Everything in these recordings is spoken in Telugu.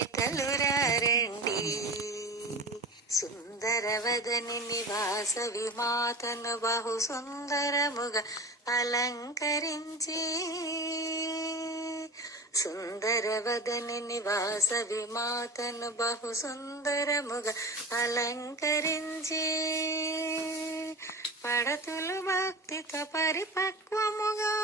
వనితలురారండి. సుందరవదని నివాస విమాతను బహు సుందరముగా అలంకరించి, సుందరవదని నివాస విమాతను బహు సుందరముగా అలంకరించి, పడతులు భక్తితో పరిపక్వముగా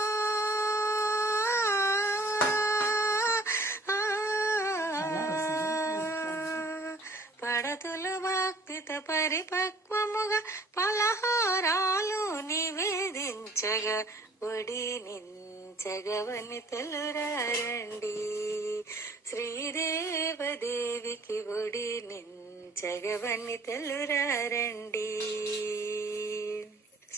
పడతులు భక్తితో పరిపక్వముగా పలహారాలు నివేదించగా వడినించగా వనితలురారండి. శ్రీదేవదేవికి వడినించగా వనితలురారండి.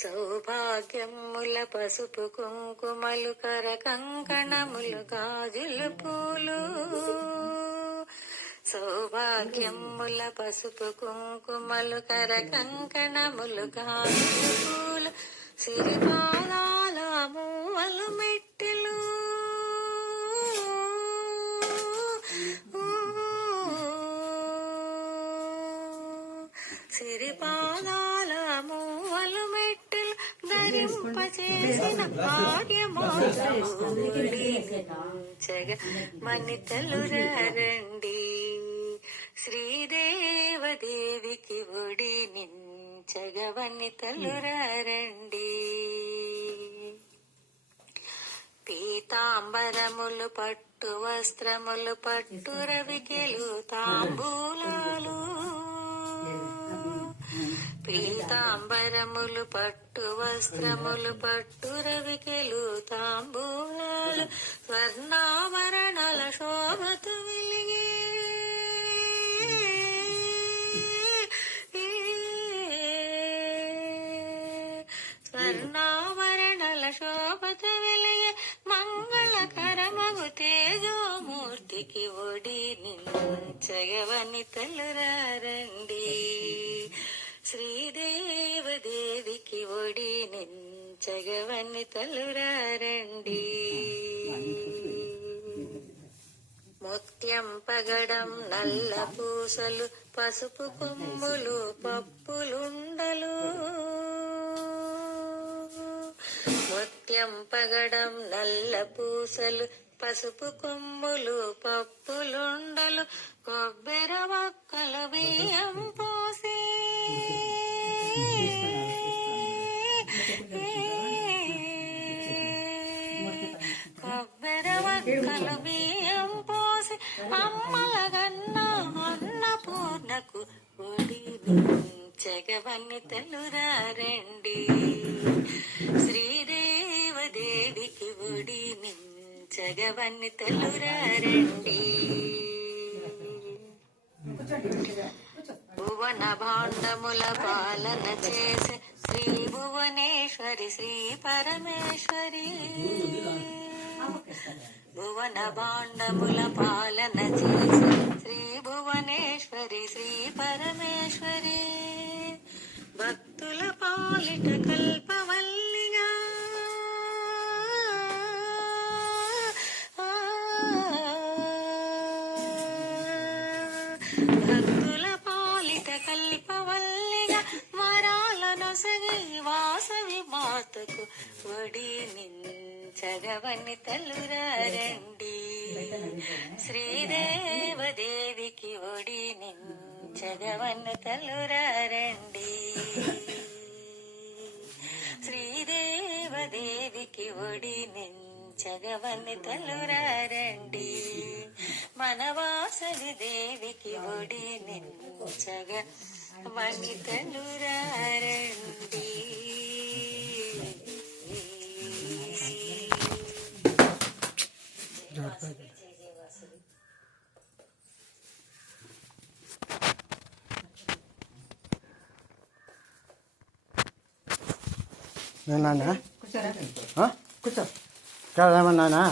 సౌభాగ్యముల పసుపు కుంకుమలు కర కంకణములు గాజులు పూలు, సౌభాగ్యముల పసుపు కుంకుమలు కర కంకణములు గాజులు పూలు, సిరిపాదాల మూవలు మెట్టెలు, సిరిపాదాల మూవలు మెట్టెలు ధరింపచేసిన భాగ్యమోచగ వనితలురారండి. శ్రీదేవదేవికి వడినించగ వనితలురారండి. పీతాంబరములు పట్టు వస్త్రములు పట్టు రవికెలు తాంబూలాలు, పీతాంబరములు పట్టు వస్త్రములు పట్టు రవికెలు తాంబూలాలు, స్వర్ణాభరణాల శోభతు వెలిగే, స్వర్ణాభరణాల శోభతు వెలిగే మంగళకరమగు తేజోమూర్తికి వడినించగ వనితలురారండి. శ్రీదేవదేవికి వడినించగ వనితలురారండి. ముత్యం పగడం నల్ల పూసలు పసుపు కొమ్ములు పప్పులుండలు, ముత్యం పగడం నల్ల పూసలు పసుపు కొమ్ములు పప్పులుండలు, కొబ్బెర వక్కల బియ్యం పోసి, కొబ్బెర వక్కల బియ్యం పోసి అమ్మల గన్న అన్నపూర్ణకు వడినించగ వనితలురారండి. శ్రీదేవదేవికి వడినించగ వనితలురారండి. భువన భాండముల పాలన చేసే శ్రీ భువనేశ్వరి శ్రీ పరమేశ్వరి, భువన భాండముల పాలన చేసే శ్రీ భువనేశ్వరి శ్రీ పరమేశ్వరి, భక్తుల పాలిట కల్పవల్లిగా, భక్తుల పాలిట కల్పవల్లిగా వరాలను సగి వాసవి మాతకు వడినించగ వనితలురారండి. శ్రీదేవదేవికి వడినించగ వనితలురారండి. శ్రీదేవదేవికి వడినించగ వనితలురారండి. మనవాసవి దేవికి వడినించగ వనితలురారండి. నానా కూర్చో ఏమన్నానా